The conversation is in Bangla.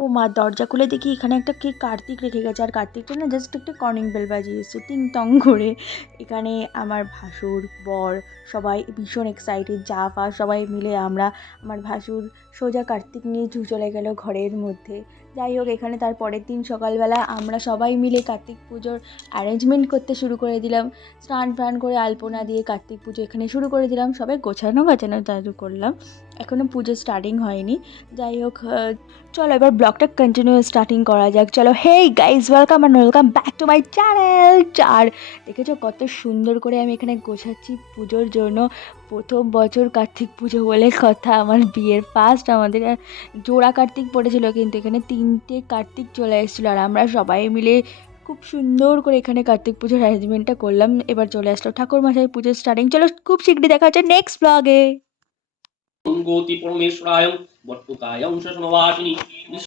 ও মা, দরজা খুলে দেখি এখানে একটা কে কার্তিক রেখে গেছে, আর কার্তিকটা না জাস্ট একটা কলিং বেল বাজিয়ে এসছে টিং টং করে। এখানে আমার ভাসুর, বর সবাই ভীষণ এক্সাইটেড, যা ফা সবাই মিলে আমরা, আমার ভাসুর সোজা কার্তিক নিয়ে চলে গেল ঘরের মধ্যে। যাই হোক, এখানে তার পরের দিন সকালবেলা আমরা সবাই মিলে কার্তিক পুজোর অ্যারেঞ্জমেন্ট করতে শুরু করে দিলাম। স্নান টান করে আলপনা দিয়ে কার্তিক পুজো এখানে শুরু করে দিলাম, সবাই গোছানো গাছানো চালু করলাম। এখনও পুজো স্টার্টিং হয়নি। যাই হোক, চলো এবার ব্লগটা কন্টিনিউ স্টার্টিং করা যাক। চলো, hey guys, welcome and welcome back to my channel. আর দেখেছো কত সুন্দর করে আমি এখানে গোছাচ্ছি পুজোর জন্য। প্রথম বছর কার্তিক পুজো বলে কথা, আমার বিয়ের ফার্স্ট আমাদের জোড়া কার্তিক পড়েছিল, কিন্তু এখানে 3টে কার্তিক চলে এসেছিলো, আর আমরা সবাই মিলে খুব সুন্দর করে এখানে কার্তিক পুজোর অ্যারেঞ্জমেন্টটা করলাম। এবার চলে আসলো ঠাকুর মশাই পুজোর স্টার্টিং। চলো খুব শীঘ্রই দেখা হচ্ছে নেক্সট ব্লগে। গতি পরমেশ্বরায় বট্টকায় অংশ সমবাসিনী